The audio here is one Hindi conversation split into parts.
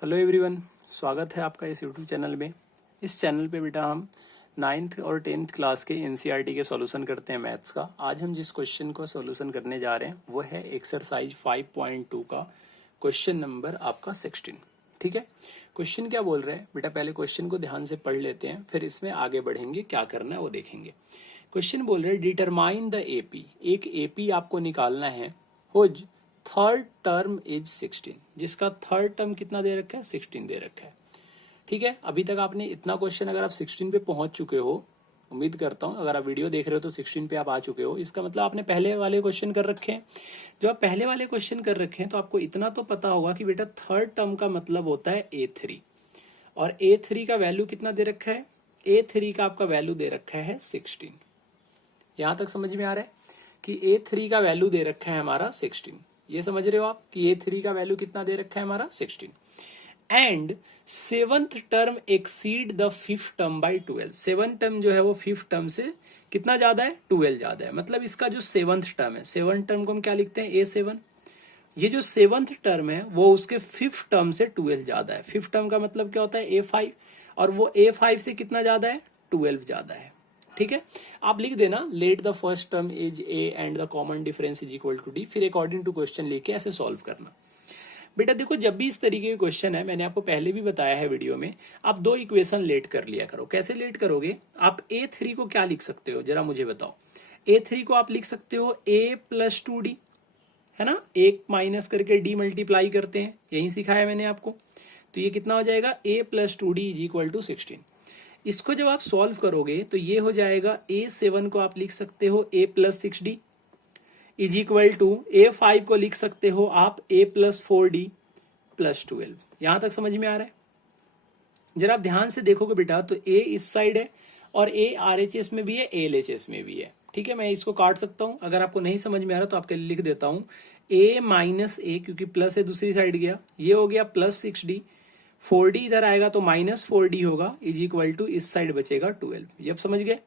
हेलो एवरीवन, स्वागत है आपका इस यूट्यूब चैनल में। इस चैनल पे बेटा हम 9th और 10th क्लास के एनसीईआरटी के सॉल्यूशन करते हैं मैथ्स का। आज हम जिस क्वेश्चन को सॉल्यूशन करने जा रहे हैं वो है एक्सरसाइज 5.2 का क्वेश्चन नंबर आपका 16। ठीक है, क्वेश्चन क्या बोल रहे हैं बेटा, पहले क्वेश्चन को ध्यान से पढ़ लेते हैं, फिर इसमें आगे बढ़ेंगे, क्या करना है वो देखेंगे। क्वेश्चन बोल रहे हैं डिटरमाइन द एपी, एक एपी आपको निकालना है हुज थर्ड टर्म इज 16, जिसका थर्ड टर्म कितना दे रखा है, 16 दे रखा है। ठीक है, अभी तक आपने इतना क्वेश्चन, अगर आप 16 पे पहुंच चुके हो, उम्मीद करता हूं अगर आप वीडियो देख रहे हो तो 16 पे आप आ चुके हो, इसका मतलब आपने पहले वाले क्वेश्चन कर रखे हैं। जो आप पहले वाले क्वेश्चन कर रखे हैं तो आपको इतना तो पता होगा कि बेटा थर्ड टर्म का मतलब होता है A3, और A3 का वैल्यू कितना दे रखा है, A3 का आपका वैल्यू दे रखा है 16। यहां तक समझ में आ रहा है कि A3 का वैल्यू दे रखा है हमारा 16। ये समझ रहे हो आप कि A3 का वैल्यू कितना दे रखा है हमारा 16। And seventh term exceed the fifth term by 12। Seventh term जो है वो फिफ्थ टर्म से कितना ज्यादा है, 12 ज्यादा है। मतलब इसका जो सेवंथ टर्म है, सेवंथ टर्म को हम क्या लिखते हैं, A7। ये जो सेवंथ टर्म है वो उसके फिफ्थ टर्म से 12 ज्यादा है। फिफ्थ टर्म का मतलब क्या होता है, A5, और वो A5 से कितना ज्यादा है, 12 ज्यादा है। ठीक है, आप लिख देना let the first term is A and the common difference is equal to D, फिर अकॉर्डिंग टू क्वेश्चन लेके ऐसे सॉल्व करना। बेटा देखो, जब भी इस तरीके के क्वेश्चन है, मैंने आपको पहले भी बताया है वीडियो में, आप दो इक्वेशन लेट कर लिया करो। कैसे लेट करोगे, आप A3 को क्या लिख सकते हो जरा मुझे बताओ। A3 को आप लिख सकते हो A प्लस 2D, है ना, एक माइनस करके D मल्टीप्लाई करते हैं, यही सिखाया मैंने आपको। तो ये कितना हो जाएगा, A plus 2D is equal to 16। इसको जब आप सॉल्व करोगे तो ये हो जाएगा A7 को आप लिख सकते हो A plus 6D is equal to A5 को लिख सकते हो आप A प्लस 4D प्लस 12। यहां तक समझ में आ रहा है। जरा आप ध्यान से देखोगे बेटा तो A इस साइड है और A RHS में भी है, ALHS में भी है। ठीक है, मैं इसको काट सकता हूं, अगर आपको नहीं समझ में आ रहा तो आपके लिए लिख देता हूं A माइनस A, क्योंकि प्लस है दूसरी साइड गया, ये हो गया प्लस 6D, 4D इधर आएगा तो माइनस 4D होगा, इज इक्वल टू इस साइड बचेगा 12। ये अब समझ गए,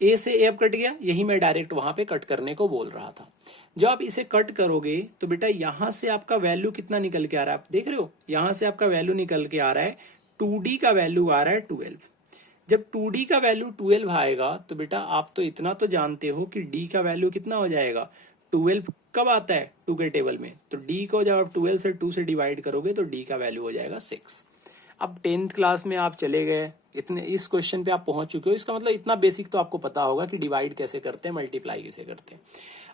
A से A अब कट गया, यही मैं डायरेक्ट वहां पे कट करने को बोल रहा था। जब आप इसे कट करोगे तो बेटा यहां से आपका वैल्यू कितना निकल के आ रहा है, आप देख रहे हो, यहां से आपका वैल्यू निकल के आ रहा है 2D का वैल्यू आ रहा है 12। जब 2D का वैल्यू 12 आएगा तो बेटा आप तो इतना तो जानते हो कि D का वैल्यू कितना हो जाएगा, 12 कब आता है 2 के टेबल में, तो D को जब आप 12 से 2 से डिवाइड करोगे तो D का वैल्यू हो जाएगा 6। अब 10th क्लास में आप चले गए, इतने इस क्वेश्चन पे आप पहुंच चुके हो, इसका मतलब इतना बेसिक तो आपको पता होगा कि डिवाइड कैसे करते हैं, मल्टीप्लाई कैसे करते हैं।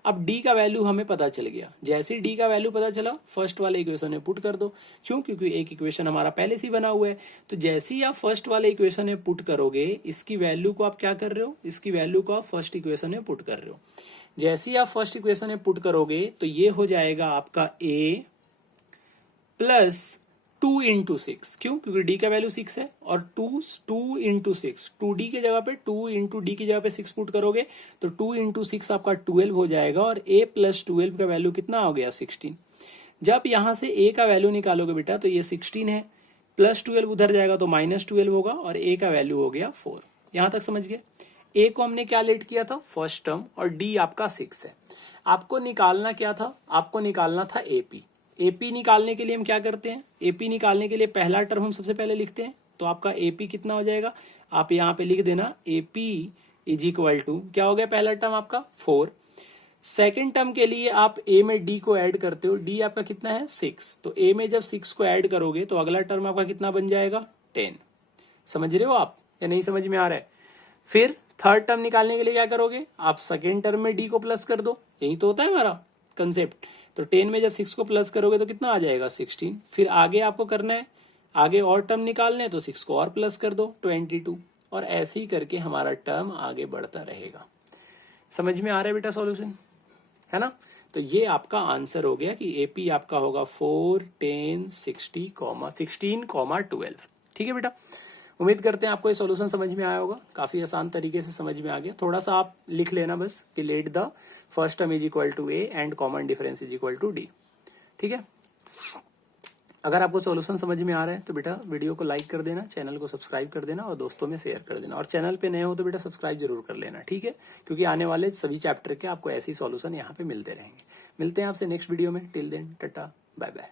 अब D का वैल्यू हमें पता चल गया, जैसे ही D का वैल्यू पता चला फर्स्ट वाले इक्वेशन में पुट कर दो। क्यों, क्योंकि एक इक्वेशन हमारा पहले से ही बना हुआ है। तो जैसे ही आप फर्स्ट वाले इक्वेशन में पुट करोगे, इसकी वैल्यू को आप क्या कर रहे हो, इसकी वैल्यू को आप फर्स्ट इक्वेशन में पुट कर रहे हो। जैसे ही आप फर्स्ट इक्वेशन में पुट करोगे तो ये हो जाएगा आपका A प्लस 2 इंटू 6, क्यों, क्योंकि D का वैल्यू 6 है, और 2 इंटू 6, 2D की जगह पे 2 इंटू D की जगह पे 6 पुट करोगे तो 2 इंटू 6 आपका 12 हो जाएगा, और A प्लस 12 का वैल्यू कितना हो गया, 16। जब यहां से A का वैल्यू निकालोगे बेटा तो ये 16 है, प्लस 12 उधर जाएगा तो माइनस 12 होगा, और A का वैल्यू हो गया 4। यहां तक समझ गए। A को हमने क्या लेट किया था, फर्स्ट टर्म, और D आपका 6 है। आपको निकालना क्या था, आपको निकालना था AP। AP निकालने के लिए हम क्या करते हैं, AP निकालने के लिए पहला टर्म हम सबसे पहले लिखते हैं, तो आपका AP कितना हो जाएगा, आप यहाँ पे लिख देना AP इज इक्वल टू, क्या हो गया पहला टर्म आपका 4। सेकेंड टर्म के लिए आप A में D को ऐड करते हो, D आपका कितना है 6, तो A में जब 6 को ऐड करोगे तो अगला टर्म आपका कितना बन जाएगा 10। समझ रहे हो आप या नहीं समझ में आ रहा है। फिर थर्ड टर्म निकालने के लिए क्या करोगे, आप सेकेंड टर्म में D को प्लस कर दो, यही तो होता है हमारा कंसेप्ट। तो 10 में जब 6 को प्लस करोगे तो कितना आ जाएगा 16। फिर आगे आपको करना है, आगे और टर्म निकालने हैं तो 6 को और प्लस कर दो 22, और ऐसे ही करके हमारा टर्म आगे बढ़ता रहेगा। समझ में आ रहा है बेटा सॉल्यूशन, है ना। तो ये आपका आंसर हो गया कि AP आपका होगा 4, 10, 16, 16, 12। ठीक है बेटा, उम्मीद करते हैं आपको ये सॉल्यूशन समझ में आया होगा, काफी आसान तरीके से समझ में आ गया। थोड़ा सा आप लिख लेना बस कि let the first term is equal to A and common difference is equal to D। ठीक है, अगर आपको सॉल्यूशन समझ में आ रहा है तो बेटा वीडियो को लाइक कर देना, चैनल को सब्सक्राइब कर देना और दोस्तों में शेयर कर देना, और चैनल पे नए हो तो बेटा सब्सक्राइब जरूर कर लेना। ठीक है, क्योंकि आने वाले सभी चैप्टर के आपको ऐसे ही सॉल्यूशन यहाँ पे मिलते रहेंगे। मिलते हैं आपसे नेक्स्ट वीडियो में, till then tata bye bye.